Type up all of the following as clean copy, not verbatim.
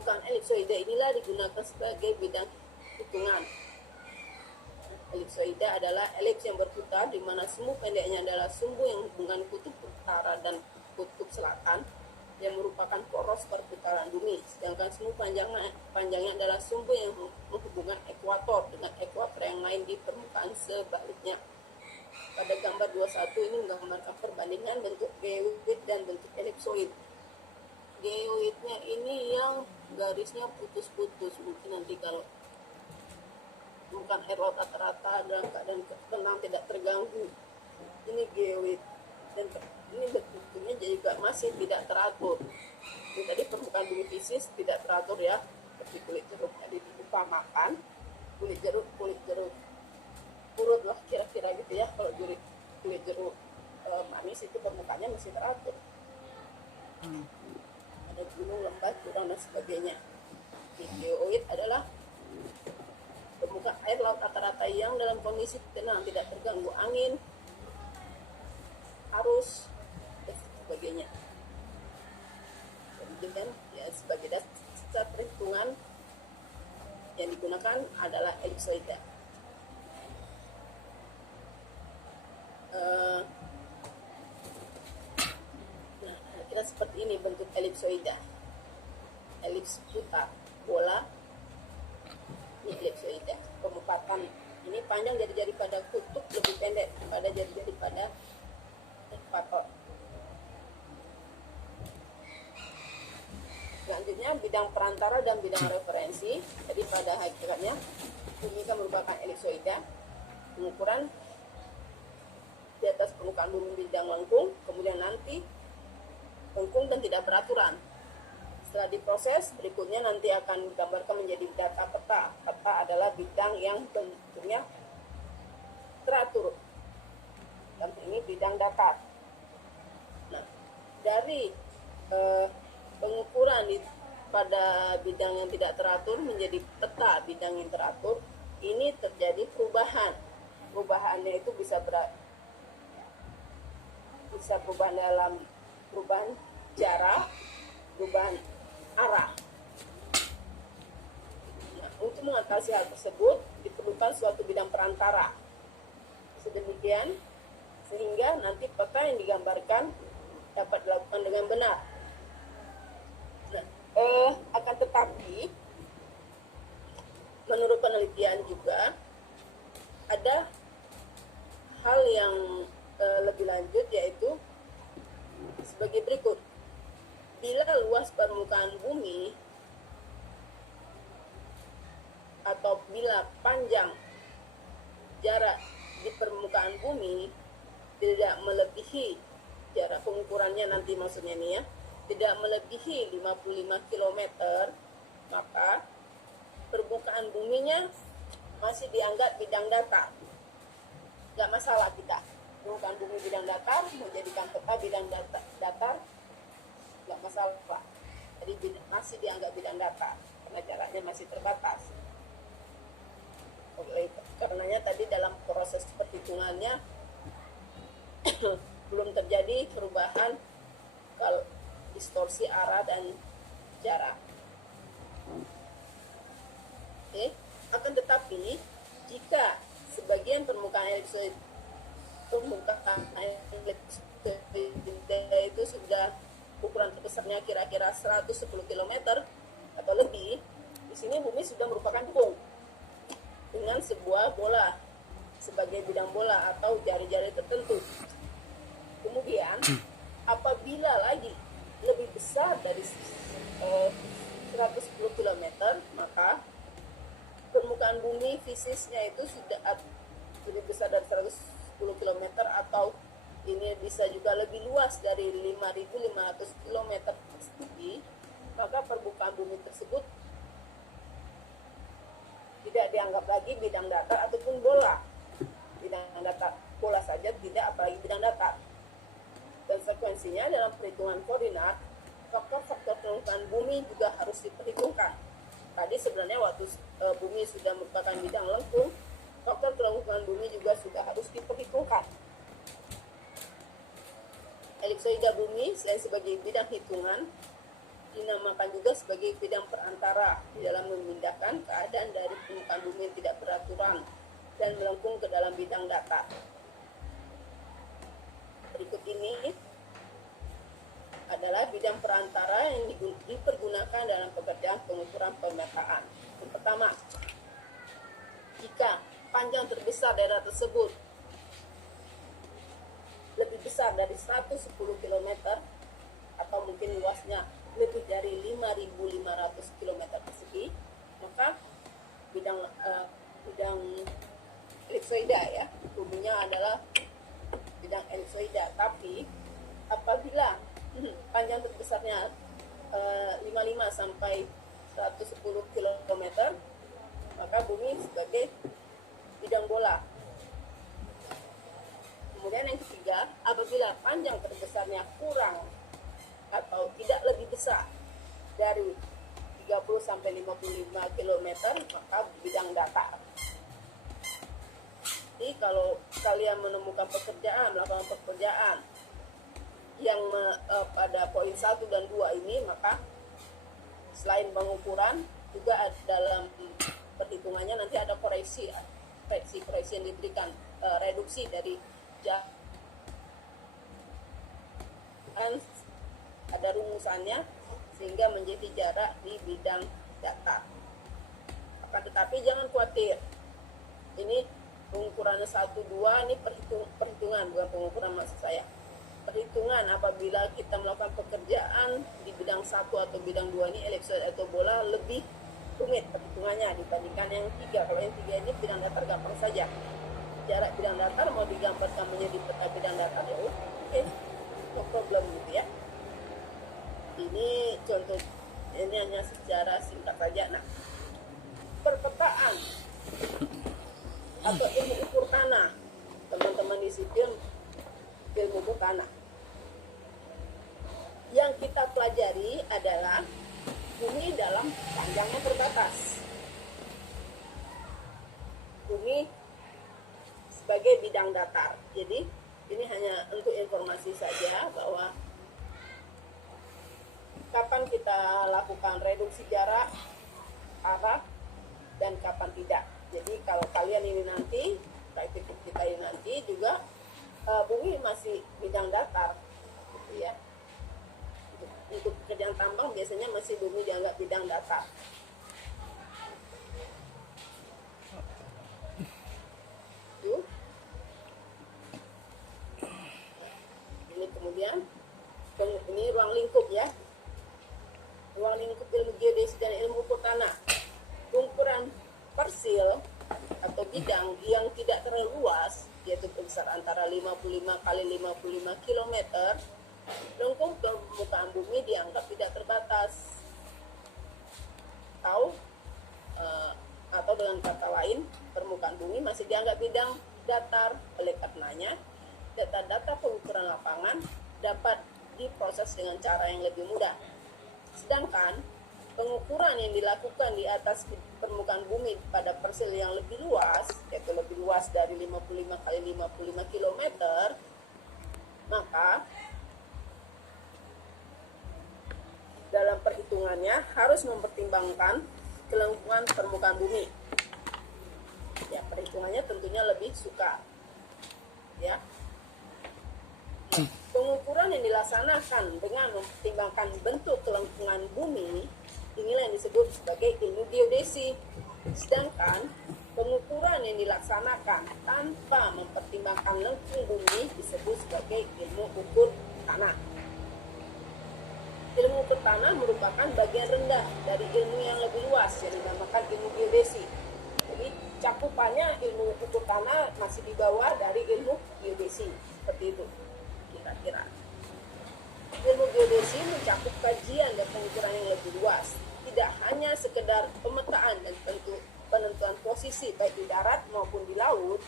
Permukaan elipsoida inilah digunakan sebagai bidang hitungan. Elipsoida adalah elips yang berputar di mana sumbu pendeknya adalah sumbu yang menghubungkan kutub utara dan kutub selatan yang merupakan poros perputaran bumi, sedangkan sumbu panjangnya adalah sumbu yang menghubungkan ekuator dengan ekuator yang lain di permukaan sebaliknya. Pada gambar 21 ini menggambarkan perbandingan bentuk geoid dan bentuk elipsoid. Geoidnya ini yang garisnya putus-putus, mungkin nanti kalau bukan air laut rata-rata dalam keadaan tenang tidak terganggu, ini geoid, dan ini bentuknya juga masih tidak teratur. Ini tadi permukaan bumi fisis tidak teratur ya, seperti kulit jeruk tadi diumpamakan, kulit jeruk urut lah kira-kira gitu ya. Kalau kulit jeruk manis itu permukaannya masih teratur, ada gunung, lembah, jurang dan sebagainya. Geoid adalah permukaan air laut rata-rata yang dalam kondisi tenang, tidak terganggu angin, arus, dan sebagainya. Kemudian ya, sebagai dasar perhitungan yang digunakan adalah elipsoida. Nah, kira seperti ini bentuk elipsoida. Elips putar, bola. Ini elipsoida. Pemufatan ini panjang jari-jari pada kutub lebih pendek pada jari-jari pada ekuator. Selanjutnya bidang perantara dan bidang referensi. Jadi pada hakikatnya bumi kan merupakan elipsoida. Pengukuran di atas permukaan bumi bidang lengkung, kemudian nanti lengkung dan tidak beraturan. Setelah diproses, berikutnya nanti akan digambarkan menjadi data peta. Peta adalah bidang yang bentuknya teratur. Dan ini bidang datar. Nah, dari pengukuran pada bidang yang tidak teratur menjadi peta bidang yang teratur, ini terjadi perubahan. Perubahannya itu bisa perubahan dalam perubahan jarak, perubahan arah. Nah, untuk mengatasi hal tersebut diperlukan suatu bidang perantara. Sedemikian sehingga nanti peta yang digambarkan dapat dilakukan dengan benar. Nah, akan tetapi menurut penelitian juga ada hal yang lebih lanjut, yaitu sebagai berikut. Bila luas permukaan bumi atau bila panjang jarak di permukaan bumi tidak melebihi jarak pengukurannya nanti maksudnya nih ya, tidak melebihi 55 km, maka permukaan buminya masih dianggap bidang datar. Gak masalah kita permukaan bumi bidang datar, menjadikan peta bidang datar, gak masalah. Jadi masih dianggap bidang datar karena jaraknya masih terbatas. Oleh karenanya tadi dalam proses perhitungannya belum terjadi perubahan kalau distorsi arah dan jarak. Oke. Akan tetapi jika sebagian permukaan elipsoid itu sudah ukuran terbesarnya kira-kira 110 km atau lebih, di sini bumi sudah merupakan kung dengan sebuah bola sebagai bidang bola atau jari-jari tertentu. Kemudian apabila lagi lebih besar dari 110 km, maka permukaan bumi fisisnya itu sudah lebih besar dari 110 km atau ini bisa juga lebih luas dari 5.500 km persegi, maka permukaan bumi tersebut tidak dianggap lagi bidang datar ataupun bola. Bidang datar bola saja tidak, apalagi bidang datar. Konsekuensinya dalam perhitungan koordinat, faktor-faktor kelengkapan bumi juga harus diperhitungkan. Tadi sebenarnya waktu bumi sudah merupakan bidang lengkung, faktor kelengkungan bumi juga sudah harus diperhitungkan. Elipsoida bumi selain sebagai bidang hitungan dinamakan juga sebagai bidang perantara di dalam memindahkan keadaan dari permukaan bumi yang tidak beraturan dan melengkung ke dalam bidang datar. Berikut ini adalah bidang perantara yang dipergunakan dalam pekerjaan pengukuran pemetaan. Yang pertama, jika panjang terbesar daerah tersebut lebih besar dari 110 km atau mungkin luasnya lebih dari 5.500 km persegi, maka bidang elipsoida ya, buminya adalah bidang elipsoida. Tapi apabila panjang terbesarnya 55 sampai 110 km, maka bumi sebagai bidang bola. Kemudian yang ketiga, apabila panjang terbesarnya kurang atau tidak lebih besar dari 30 sampai 55 km, maka bidang datar. Jadi kalau kalian menemukan melakukan pekerjaan yang pada poin 1 dan 2 ini, maka selain pengukuran juga dalam perhitungannya nanti ada koreksi yang diberikan, reduksi dari ada rumusannya sehingga menjadi jarak di bidang datar. Akan tetapi jangan khawatir, ini pengukurannya 1, 2 ini perhitungan, bukan pengukuran maksud saya. Perhitungan apabila kita melakukan pekerjaan di bidang 1 atau bidang 2 ini, elipsoid atau bola, lebih rumit perhitungannya dibandingkan yang 3. Kalau yang 3 ini bidang datar gampang saja. Jarak bidang datar mau digambarkan menjadi peta bidang datar, ya oke, no problem gitu ya. Ini contoh, ini hanya secara singkat saja. Nah, perpetaan atau ilmu ukur tanah, teman-teman di sipil ilmu ukur tanah, yang kita pelajari adalah bumi dalam panjangnya terbatas. Bumi sebagai bidang datar. Jadi ini hanya untuk informasi saja bahwa kapan kita lakukan reduksi jarak, arah, dan kapan tidak. Jadi kalau kalian ini nanti, praktik kita ini nanti juga bumi masih bidang datar, gitu ya. Untuk pekerjaan tambang biasanya masih bumi dianggap bidang datar. Tuh. Ini kemudian ini ruang lingkup ya. Ruang lingkup ilmu geodesi dan ilmu ukur tanah. Ukuran persil atau bidang yang tidak terlalu luas, yaitu besar antara 55 kali 55 km, lengkung permukaan bumi dianggap tidak terbatas. Atau dengan kata lain, permukaan bumi masih dianggap bidang datar. Oleh karenanya, data-data pengukuran lapangan dapat diproses dengan cara yang lebih mudah. Sedangkan pengukuran yang dilakukan di atas permukaan bumi pada persil yang lebih luas, yaitu lebih luas dari 55 kali 55 km, maka dalam perhitungannya harus mempertimbangkan kelengkungan permukaan bumi. Ya, perhitungannya tentunya lebih sukar. Ya. Pengukuran yang dilaksanakan dengan mempertimbangkan bentuk kelengkungan bumi, inilah yang disebut sebagai ilmu geodesi. Sedangkan pengukuran yang dilaksanakan tanpa mempertimbangkan lengkung bumi disebut sebagai ilmu ukur tanah. Ilmu ukur tanah merupakan bagian rendah dari ilmu yang lebih luas yang dinamakan ilmu geodesi. Jadi cakupannya ilmu ukur tanah masih di bawah dari ilmu geodesi. Seperti itu kira-kira. Ilmu geodesi mencakup kajian dan pengukuran yang lebih luas, tidak hanya sekedar pemetaan dan penentuan posisi baik di darat maupun di laut,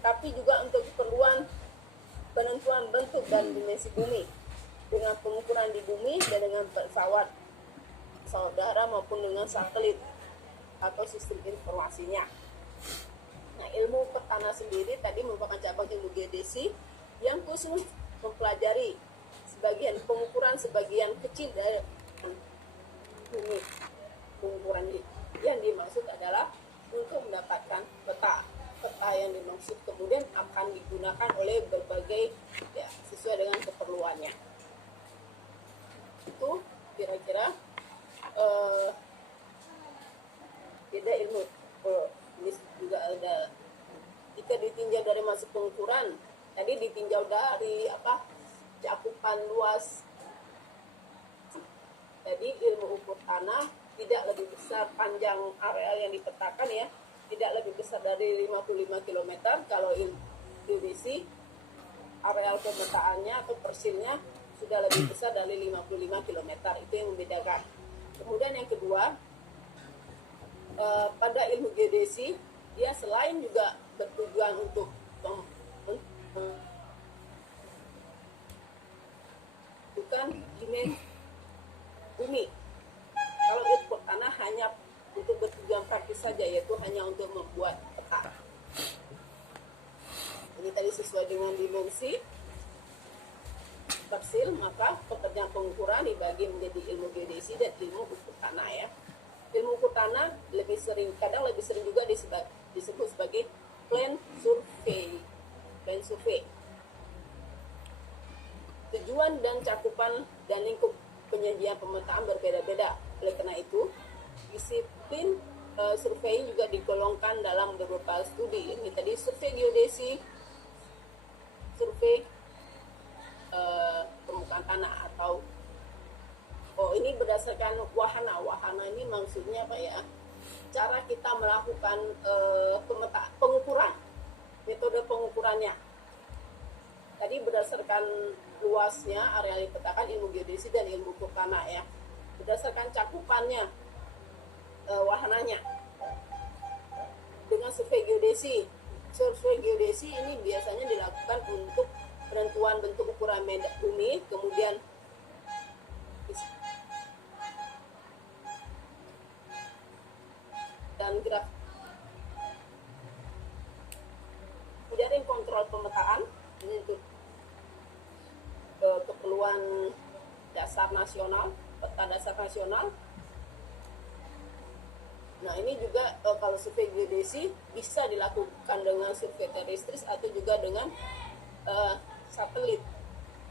tapi juga untuk keperluan penentuan bentuk dan dimensi bumi dengan pengukuran di bumi dan dengan pesawat saudara maupun dengan satelit atau sistem informasinya. Nah, ilmu tanah sendiri tadi merupakan cabang ilmu geodesi yang khusus mempelajari sebagian pengukuran sebagian kecil akan digunakan oleh berbagai ya, sesuai dengan keperluannya. Itu kira-kira beda ilmu. Ini juga ada, jika ditinjau dari maksud pengukuran, tadi ditinjau dari cakupan luas. Jadi ilmu ukur tanah tidak lebih besar, panjang areal yang dipetakan ya, tidak lebih besar dari 55 km. Kalau geodesi areal pemetaannya atau persilnya sudah lebih besar dari 55 km. Itu yang membedakan. Kemudian yang kedua, pada ilmu geodesi dia selain juga bertujuan untuk bukan dimensi bumi. Kalau ilmu tanah hanya untuk bertujuan praktis saja, yaitu hanya untuk membuat peta. Ini tadi sesuai dengan dimensi persil, maka pekerjaan pengukuran dibagi menjadi ilmu geodesi dan ilmu ukur tanah ya. Ilmu ukur tanah kadang lebih sering juga disebut sebagai plan survey. Tujuan dan cakupan dan lingkup penyajian pemetaan berbeda-beda. Oleh karena itu, disiplin survei juga digolongkan dalam beberapa studi. Ini tadi survei geodesi, survei permukaan tanah, atau ini berdasarkan wahana. Wahana ini maksudnya apa ya? Cara kita melakukan pengukuran, metode pengukurannya. Tadi berdasarkan luasnya area yang dipetakan, ilmu geodesi dan ilmu ukur tanah ya. Berdasarkan cakupannya, wahananya. Dengan survei geodesi. Survei geodesi ini biasanya dilakukan untuk penentuan bentuk ukuran medan bumi, kemudian dan graf. Kemudian kontrol pemetaan ini untuk keperluan dasar nasional, peta dasar nasional. Nah ini juga kalau survei geodesi bisa dilakukan dengan survei terrestris atau juga dengan satelit,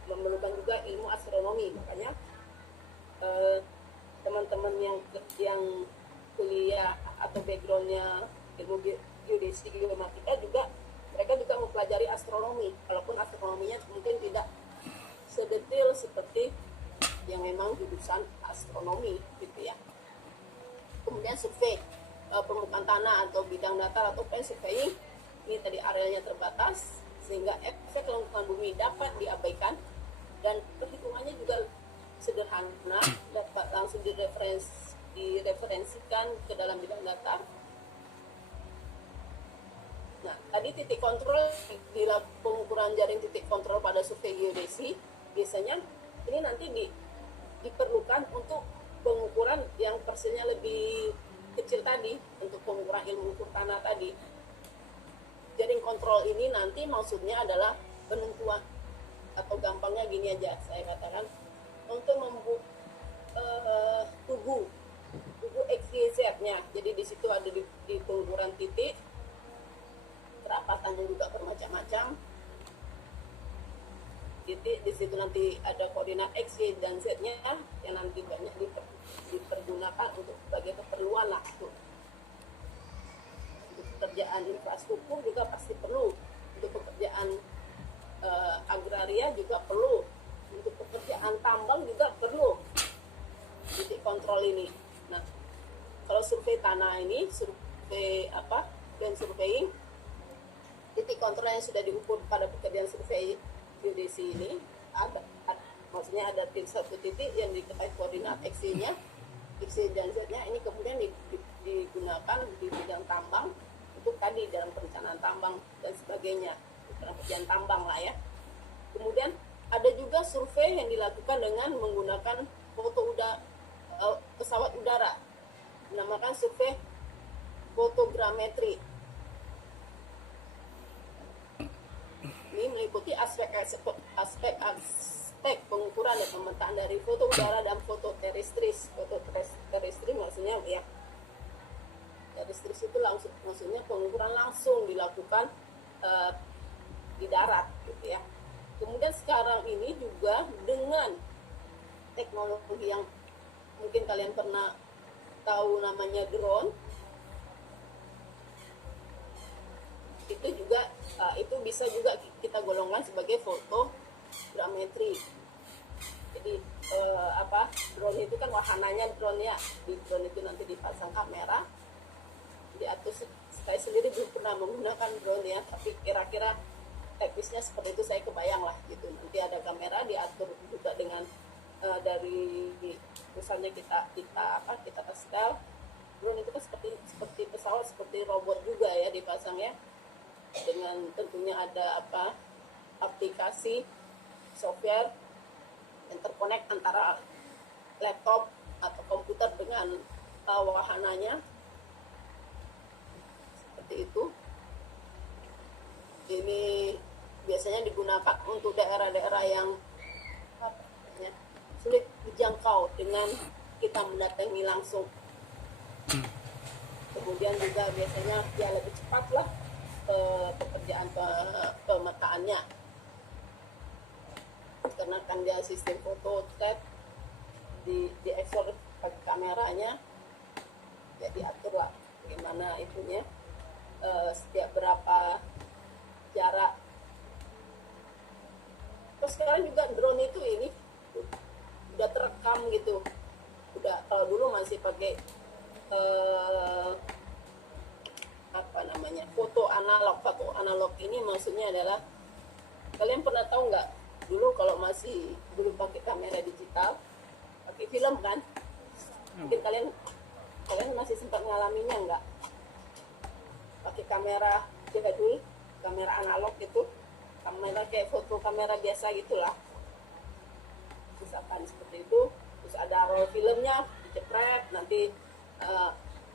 memerlukan juga ilmu astronomi. Makanya teman-teman yang kuliah atau backgroundnya ilmu geodesi, geomatika juga, mereka juga mempelajari astronomi, walaupun astronominya mungkin tidak sedetail seperti yang memang jurusan astronomi gitu ya. Kemudian survei permukaan tanah atau bidang datar atau plan surveying, ini tadi arealnya terbatas sehingga efek lengkungan bumi dapat diabaikan dan perhitungannya juga sederhana, dapat langsung direferensikan ke dalam bidang datar. Nah, tadi titik kontrol di pengukuran jaring titik kontrol pada survei geodesi, biasanya ini nanti diperlukan untuk pengukuran yang persilnya lebih kecil tadi, untuk pengukuran ilmu ukur tanah tadi. Jaring kontrol ini nanti maksudnya adalah penentuan, atau gampangnya gini aja saya katakan, untuk membuat tugu XYZ-nya. Jadi di situ ada di pengukuran titik, kerapatannya juga bermacam-macam. Titik di situ nanti ada koordinat X, Y, dan Z-nya yang nanti banyak dipergunakan untuk sebagai keperluan lah. Untuk pekerjaan infrastruktur juga pasti perlu, untuk pekerjaan agraria juga perlu, untuk pekerjaan tambang juga perlu titik kontrol ini. Nah, kalau survei tanah ini, survei plan surveying, titik kontrol yang sudah diukur pada pekerjaan survei geodesi ini maksudnya ada satu titik yang diketahui koordinat X-nya, X, Y, dan Z-nya. Ini kemudian digunakan di bidang tambang untuk tadi dalam perencanaan tambang dan sebagainya, pekerjaan tambang lah ya. Kemudian ada juga survei yang dilakukan dengan menggunakan pesawat udara, dinamakan survei fotogrametri. Ini meliputi aspek pengukuran dan pemetaan dari foto udara dan foto terrestris. Foto terrestris maksudnya ya, terrestris itu langsung, maksudnya pengukuran langsung dilakukan di darat gitu ya. Kemudian sekarang ini juga dengan teknologi yang mungkin kalian pernah tahu namanya drone, itu juga itu bisa juga kita golongkan sebagai fotogrametri. Jadi drone itu kan wahananya drone ya, di drone itu nanti dipasang kamera diatur. Saya sendiri belum pernah menggunakan drone ya, tapi kira-kira teknisnya seperti itu saya kebayang lah gitu. Nanti ada kamera diatur juga dengan dari misalnya kita setel. Drone itu kan seperti pesawat, seperti robot juga ya dipasang ya, dengan tentunya ada aplikasi software yang terkonek antara laptop atau komputer dengan wahananya seperti itu. Ini biasanya digunakan untuk daerah-daerah yang sulit dijangkau dengan kita mendatangi langsung. Kemudian juga biasanya dia lebih cepat lah pekerjaan pemetaannya, karena kan dia sistem foto trap di ekspor pakai kameranya, ya diatur lah bagaimana itunya, setiap berapa jarak. Terus sekarang juga drone itu ini udah terekam gitu. Udah, kalau dulu masih pakai foto analog ini maksudnya adalah, kalian pernah tahu nggak dulu kalau masih belum pakai kamera digital, pakai film kan, mungkin kalian masih sempat ngalaminya nggak, pakai kamera jadul, kamera analog itu, kamera kayak foto kamera biasa gitulah, misalkan seperti itu. Terus ada roll filmnya, dicepret, nanti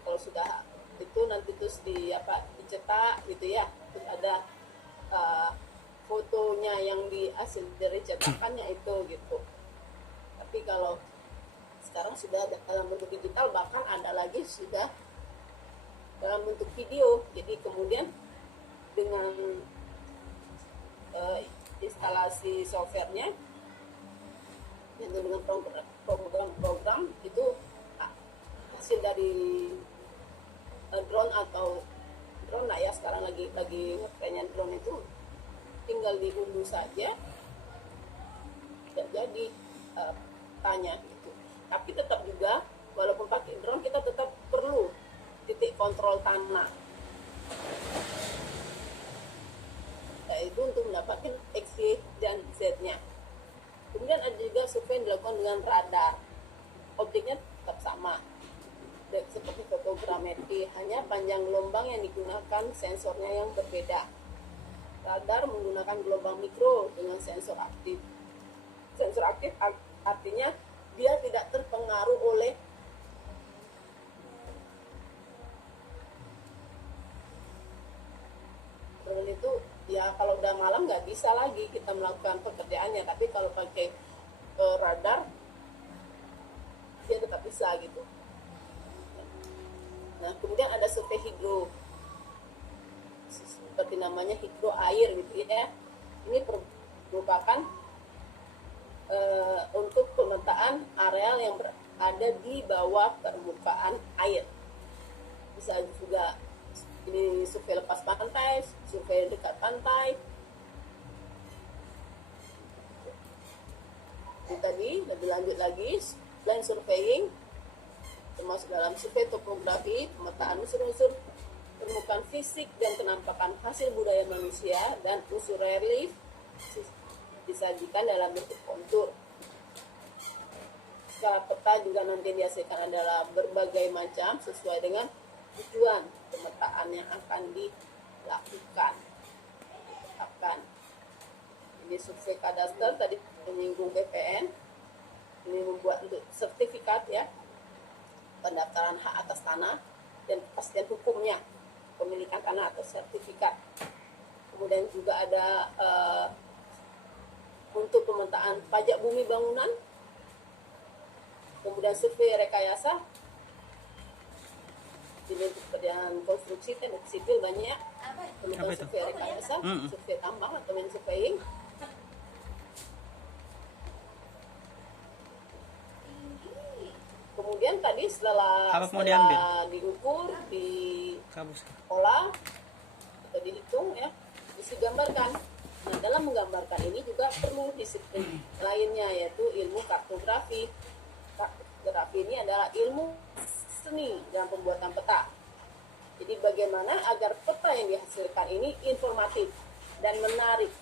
kalau sudah itu nanti terus dicetak gitu ya. Terus ada fotonya yang hasil dari cetakannya itu gitu. Tapi kalau sekarang sudah dalam bentuk digital, bahkan ada lagi sudah dalam bentuk video. Jadi kemudian dengan instalasi softwarenya dan dengan program itu hasil dari drone atau drone lah ya, sekarang lagi ngetrennya drone itu, tinggal diunduh saja dan jadi tanya gitu. Tapi tetap juga walaupun pakai drone kita tetap perlu titik kontrol tanah, yaitu untuk mendapatkan X, Y, dan Z-nya. Kemudian ada juga survei yang dilakukan dengan radar. Objeknya tetap sama seperti fotogrametri, hanya panjang gelombang yang digunakan sensornya yang berbeda. Radar menggunakan gelombang mikro dengan sensor aktif. Sensor aktif artinya dia tidak terpengaruh oleh drone itu ya. Kalau udah malam nggak bisa lagi kita melakukan pekerjaannya, tapi kalau pakai radar dia tetap bisa gitu. Nah, kemudian ada survei hidro, seperti namanya hidro air gitu ya. Ini merupakan untuk pemetaan areal yang berada di bawah permukaan air. Bisa juga ini survei lepas pantai, survei dekat pantai. Ini tadi lebih lanjut lagi, land surveying termasuk dalam survei topografi, pemetaan unsur-unsur permukaan fisik dan kenampakan hasil budaya manusia, dan unsur relief disajikan dalam bentuk kontur. Skala peta juga nanti dihasilkan adalah berbagai macam sesuai dengan tujuan pemetaan yang akan dilakukan. Ini survei kadaster tadi menyinggung BPN, ini membuat untuk sertifikat ya, pendaftaran hak atas tanah dan kepastian hukumnya pemilikan tanah atau sertifikat. Kemudian juga ada untuk pemetaan pajak bumi bangunan, kemudian survei rekayasa, Jadi untuk pekerjaan konstruksi, teknik sipil banyak, Apa itu? survei rekayasa, Mm-mm. survei tambang atau main surveying. Kemudian tadi setelah Apa mau diambil? diukur, Kabus. diolah atau dihitung ya, terus digambarkan. Nah, dalam menggambarkan ini juga perlu disiplin lainnya, yaitu ilmu kartografi. Kartografi ini adalah ilmu seni dalam pembuatan peta. Jadi bagaimana agar peta yang dihasilkan ini informatif dan menarik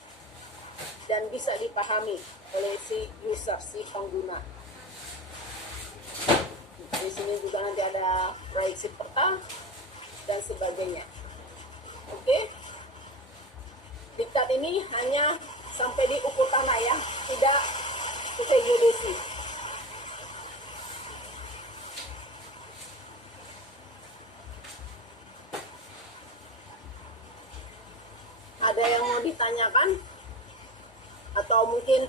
dan bisa dipahami oleh si user, si pengguna. Di sini juga nanti ada proyeksi peta dan sebagainya. Oke. Diktat ini hanya sampai di ukur tanah ya, tidak survei geodesi. Ada yang mau ditanyakan? Atau mungkin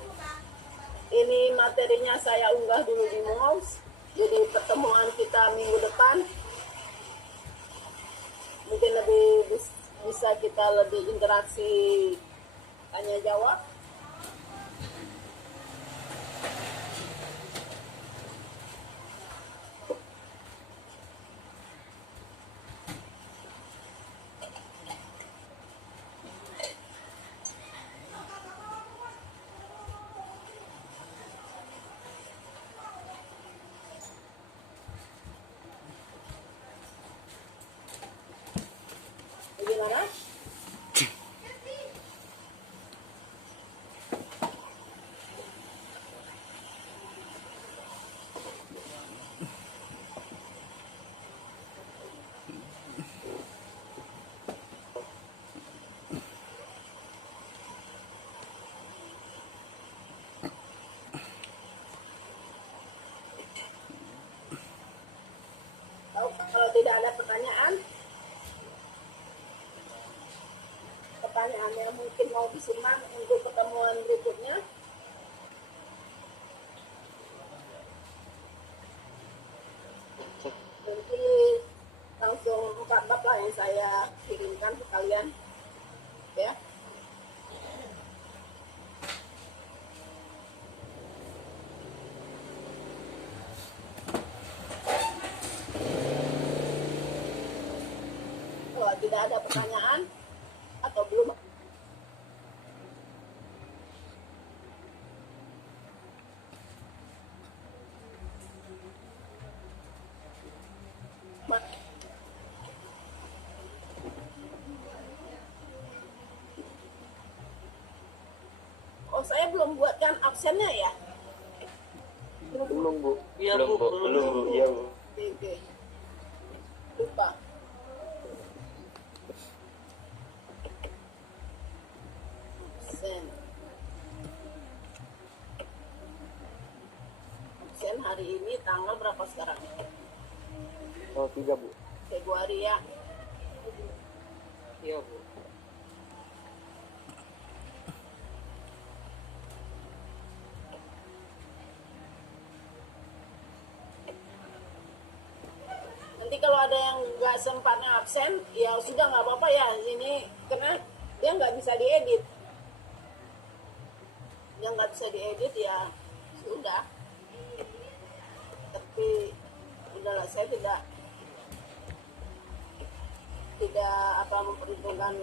ini materinya saya unggah dulu di Moz. Jadi pertemuan kita minggu depan mungkin lebih bisa kita lebih interaksi tanya jawab. Bagaimana? Kalau tidak ada pertanyaan yang mungkin mau disimak untuk pertemuan berikutnya, nanti langsung 4 bab lah yang saya kirimkan ke kalian ya. Kalau tidak ada pertanyaan atau belum, oh saya belum buatkan absennya ya. Belum Bu. Iya, Belum Bu. Bu. Belum Bu. Iya Bu. Oke. Lupa. Absen hari ini tanggal berapa sekarang? Oh 3 Bu. Februari ya. Iya Bu. Nanti kalau ada yang nggak sempatnya absen, ya sudah nggak apa-apa ya ini, karena dia nggak bisa diedit. Dia nggak bisa diedit ya sudah. Tapi udahlah, saya tidak apa memperhitungkan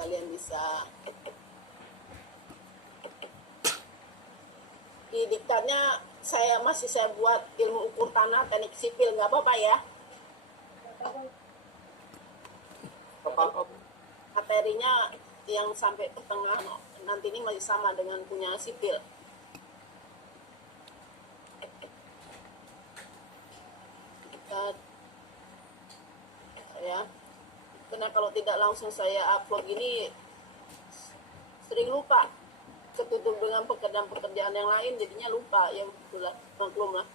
kalian bisa. Di diktatnya saya buat ilmu ukur tanah teknik sipil, nggak apa-apa ya. Apa? Materinya yang sampai ke tengah nanti ini masih sama dengan punya sipil. Diktat ya, karena kalau tidak langsung saya upload gini sering lupa, ketutup dengan pekerjaan-pekerjaan yang lain jadinya lupa, ya itulah, maklum lah.